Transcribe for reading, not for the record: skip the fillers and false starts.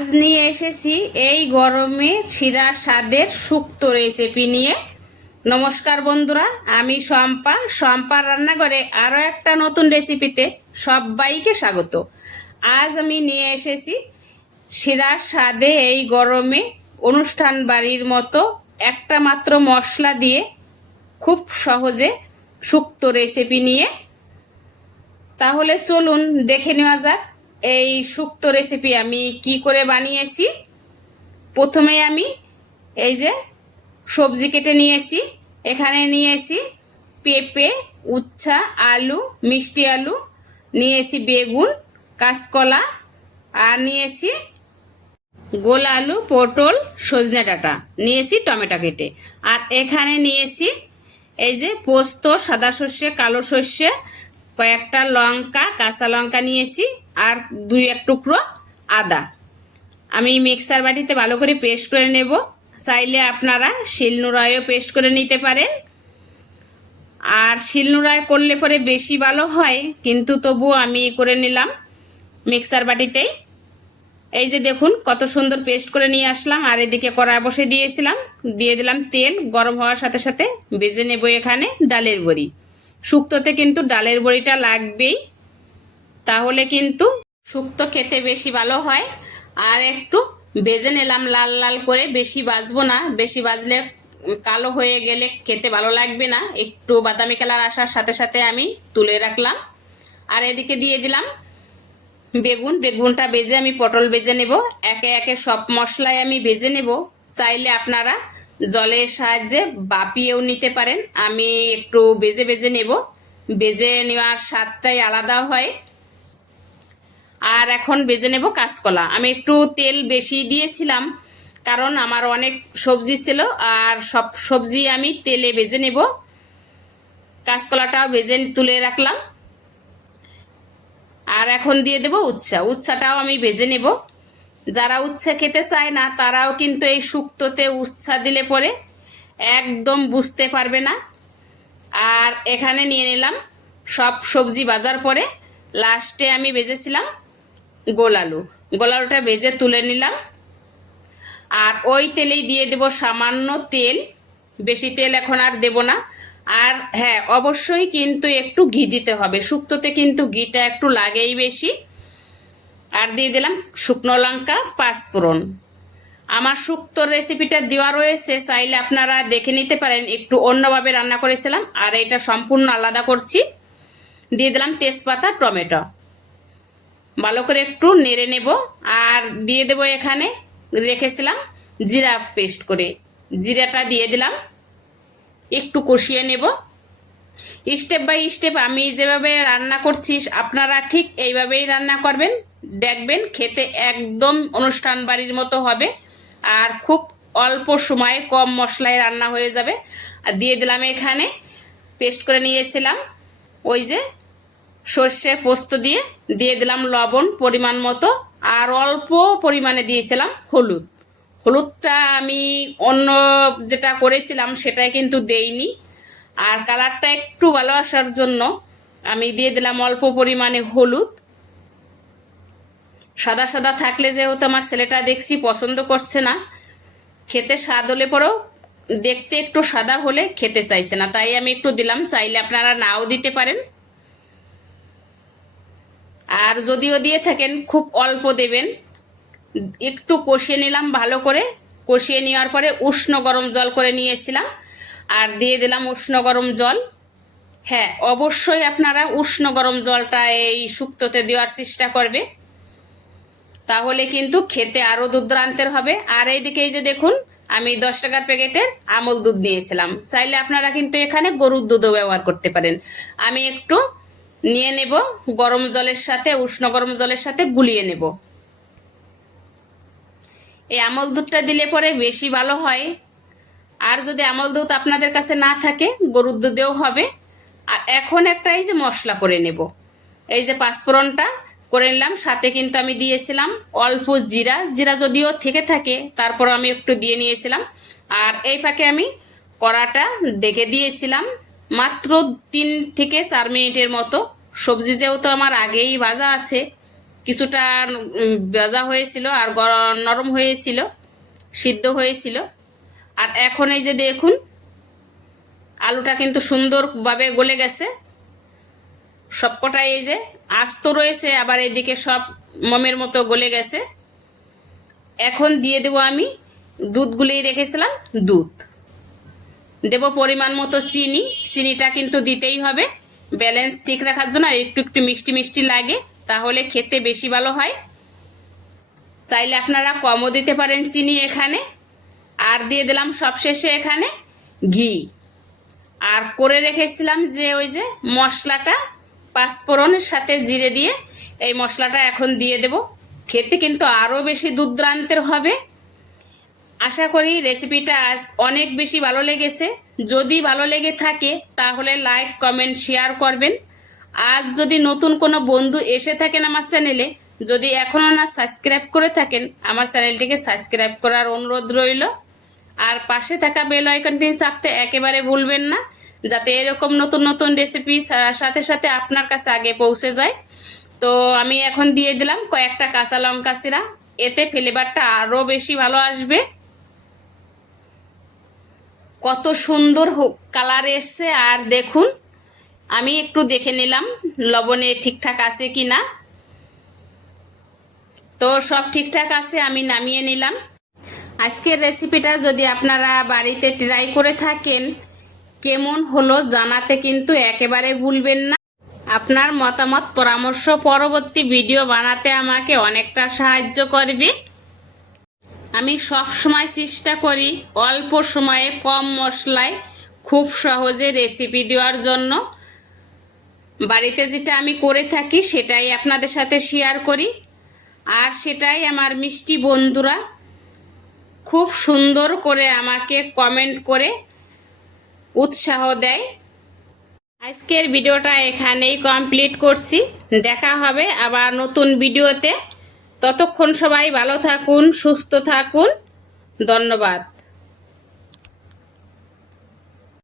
আজ নিয়ে এসেছি এই গরমে শিরা স্বাদের শুক্তো রেসিপি নিয়ে। নমস্কার বন্ধুরা, আমি শম্পার রান্নাঘরে আরও একটা নতুন রেসিপিতে সবাইকে স্বাগত। আজ আমি নিয়ে এসেছি শিরা স্বাদে এই গরমে অনুষ্ঠান বাড়ির মতো একটা মাত্র মশলা দিয়ে খুব সহজে শুক্তো রেসিপি নিয়ে। তাহলে চলুন দেখে নেওয়া যাক এই শুক্তো রেসিপি আমি কি করে বানিয়েছি। প্রথমে আমি এই যে সবজি কেটে নিয়েছি। এখানে নিয়েছি পেঁপে, উচ্ছা, আলু, মিষ্টি আলু, নিয়েছি বেগুন, কাঁচকলা, আর নিয়েছি গোল আলু, পটল, সজনে ডাঁটা, নিয়েছি টমেটো কেটে। আর এখানে নিয়েছি এই যে পোস্ত, সাদা সর্ষে, কালো সর্ষে, কয়েকটা লঙ্কা, কাঁচা লঙ্কা নিয়েছি, আর 2-1 টুকরো আদা। আমি মিক্সার বাটিতে ভালো করে পেস্ট করে নেব। চাইলে আপনারা শিলনোড়ায়ও পেস্ট করে নিতে পারেন, আর শিলনোড়ায় করলে পরে বেশি ভালো হয়, কিন্তু তবুও আমি করে নিলাম মিক্সার বাটিতেই। এই যে দেখুন কত সুন্দর পেস্ট করে নিয়ে আসলাম। আর এদিকে কড়াই বসে দিয়েছিলাম, দিয়ে দিলাম তেল। গরম হওয়ার সাথে সাথে ভেজে নেব এখানে ডালের বড়ি। শুক্তোতে কিন্তু ডালের বড়িটা লাগবেই, তাহলে কিন্তু শুক্তো খেতে বেশি ভালো হয়। আর একটু ভেজে নিলাম লাল লাল করে, বেশি ভাজবো না, বেশি ভাজলে কালো হয়ে গেলে খেতে ভালো লাগবে না। একটু বাদামি কালার আসার সাথে সাথে আমি তুলে রাখলাম। আর এদিকে দিয়ে দিলাম বেগুনটা ভেজে আমি পটল ভেজে নেব। একে একে সব মশলাই আমি ভেজে নেব। চাইলে আপনারা জলের সাহায্যে বাপিয়েও নিতে পারেন। আমি একটু ভেজে ভেজে নেব, ভেজে নেওয়ার স্বাদটাই আলাদা হয়। আর এখন ভেজে নেব কাঁচকলা। আমি একটু তেল বেশি দিয়েছিলাম, কারণ আমার অনেক সবজি ছিল, আর সব সবজি আমি তেলে ভেজে নেব। কাঁচকলাটাও ভেজে তুলে রাখলাম। আর এখন দিয়ে দেব উচ্ছাটাও আমি ভেজে নেব। যারা উচ্ছে খেতে চায় না তারাও কিন্তু এই শুক্তোতে উচ্ছা দিলে পরে একদম বুঝতে পারবে না। আর এখানে নিয়ে নিলাম সব সবজি ভাজার পরে লাস্টে আমি ভেজেছিলাম গোল আলুটা ভেজে তুলে নিলাম। আর ওই তেলেই দিয়ে দেব সামান্য তেল, বেশি তেল এখন আর দেব না। আর হ্যাঁ, অবশ্যই কিন্তু একটু ঘি দিতে হবে, শুক্তোতে কিন্তু ঘিটা একটু লাগেই বেশি। আর দিয়ে দিলাম শুকনো লঙ্কা, 5 ফোড়ন। আমার শুক্তোর রেসিপিটা দেওয়া রয়েছে, চাইলে আপনারা দেখে নিতে পারেন। একটু অন্যভাবে রান্না করেছিলাম, আর এটা সম্পূর্ণ আলাদা করছি। দিয়ে দিলাম তেজপাতা, টমেটো, ভালো করে একটু নেড়ে নেব। আর দিয়ে দেব এখানে রেখেছিলাম জিরা পেস্ট করে, জিরাটা দিয়ে দিলাম। একটু কষিয়ে নেব। স্টেপ বাই স্টেপ আমি যেভাবে রান্না করছি আপনারা ঠিক এইভাবেই রান্না করবেন, দেখবেন খেতে একদম অনুষ্ঠান বাড়ির মতো হবে। আর খুব অল্প সময়ে কম মশলায় রান্না হয়ে যাবে। আর দিয়ে দিলাম এখানে পেস্ট করে নিয়েছিলাম ওই যে সর্ষে পোস্ত, দিয়ে দিলাম লবণ পরিমাণ মতো। আর অল্প পরিমাণে দিয়েছিলাম হলুদটা আমি অন্য যেটা করেছিলাম সেটাই কিন্তু দেইনি। আর কালারটা একটু ভালো আসার জন্য আমি দিয়ে দিলাম অল্প পরিমাণে হলুদ। সাদা সাদা থাকলে যেহেতু আমার ছেলেটা দেখছি পছন্দ করছে না, খেতে স্বাদ হলে পরেও দেখতে একটু সাদা হলে খেতে চাইছে না, তাই আমি একটু দিলাম। চাইলে আপনারা নাও দিতে পারেন। আর যদিও দিয়ে থাকেন খুব অল্প দেবেন। একটু কষিয়ে নিলাম ভালো করে। কষিয়ে নেওয়ার পরে উষ্ণ গরম জল করে নিয়েছিলাম, আর দিয়ে দিলাম উষ্ণ গরম জল। হ্যাঁ, অবশ্যই আপনারা উষ্ণ গরম জলটা এই শুক্তোতে দেওয়ার চেষ্টা করবে, তাহলে কিন্তু খেতে আরও দুর্দান্তের হবে। আর এইদিকে এই যে দেখুন আমি 10 টাকার প্যাকেটের আমল দুধ নিয়েছিলাম, চাইলে আপনারা কিন্তু এখানে গরুর দুধও ব্যবহার করতে পারেন। আমি একটু নিয়ে নেব, গরম জলের সাথে উষ্ণ গরম জলের সাথে গুলিয়ে নেব। এই আমল দুধটা দিলে পরে বেশি ভালো হয়। আর যদি আমল দুধ আপনাদের কাছে না থাকে গরুর দুধেও হবে। আর এখন একটা এই যে মশলা করে নেব। এই যে 5 ফোড়নটা করে নিলাম, সাথে কিন্তু আমি দিয়েছিলাম অল্প জিরা যদিও থেকে থাকে তারপর আমি একটু দিয়ে নিয়েছিলাম। আর এই ফাঁকে আমি কড়াটা ডেকে দিয়েছিলাম মাত্র 3 থেকে 4 মিনিটের মতো। সবজি যেহেতু আমার আগেই ভাজা আছে, কিছুটা ভাজা হয়েছিল আর নরম হয়েছিল, সিদ্ধ হয়েছিল। আর এখন এই যে দেখুন আলুটা কিন্তু সুন্দরভাবে গলে গেছে, সবকটাই এই যে আস্ত রয়েছে, আবার এদিকে সব মোমের মতো গলে গেছে। এখন দিয়ে দেব আমি দুধ গুলিয়ে রেখেছিলাম, দুধ দেব পরিমাণ মতো। চিনিটা কিন্তু দিতেই হবে ব্যালেন্স ঠিক রাখার জন্য, আর একটু একটু মিষ্টি মিষ্টি লাগে, তাহলে খেতে বেশি ভালো হয়। চাইলে আপনারা কমও দিতে পারেন চিনি এখানে। আর দিয়ে দিলাম সবশেষে এখানে ঘি। আর করে রেখেছিলাম যে ওই যে মশলাটা, পাঁচফোড়নের সাথে জিরে দিয়ে এই মশলাটা এখন দিয়ে দেব। খেতে কিন্তু আরও বেশি দুর্দান্তের হবে। আশা করি রেসিপিটা আজ অনেক বেশি ভালো লেগেছে। যদি ভালো লেগে থাকে তাহলে লাইক, কমেন্ট, শেয়ার করবেন। আজ যদি নতুন কোনো বন্ধু এসে থাকেন আমার চ্যানেলে, যদি এখনও না সাবস্ক্রাইব করে থাকেন, আমার চ্যানেলটিকে সাবস্ক্রাইব করার অনুরোধ রইল। আর পাশে থাকা বেল আইকনটি চাপতে একেবারে ভুলবেন না, যাতে এরকম নতুন নতুন রেসিপি সাথে সাথে আপনার কাছে আগে পৌঁছে যায়। তো আমি এখন দিয়ে দিলাম কয়েকটা কাঁচা লঙ্কা চিরা, এতে ফ্লেভারটা আরও বেশি ভালো আসবে। কত সুন্দর কালার এসছে। আর দেখুন আমি একটু দেখে নিলাম লবণে ঠিকঠাক আছে কি না। তো সব ঠিকঠাক আছে, আমি নামিয়ে নিলাম। আজকের রেসিপিটা যদি আপনারা বাড়িতে ট্রাই করে থাকেন, কেমন হলো জানাতে কিন্তু একেবারে ভুলবেন না। আপনার মতামত, পরামর্শ পরবর্তী ভিডিও বানাতে আমাকে অনেকটা সাহায্য করবে। আমি সব সময় চেষ্টা করি অল্প সময়ে কম মশলায় খুব সহজে রেসিপি দেওয়ার জন্য। বাড়িতে যেটা আমি করে থাকি সেটাই আপনাদের সাথে শেয়ার করি, আর সেটাই আমার মিষ্টি বন্ধুরা খুব সুন্দর করে আমাকে কমেন্ট করে উৎসাহ দেয়। আজকের ভিডিওটা এখানেই কমপ্লিট করছি। দেখা হবে আবার নতুন ভিডিওতে। ততক্ষণ সবাই ভালো থাকুন, সুস্থ থাকুন। ধন্যবাদ।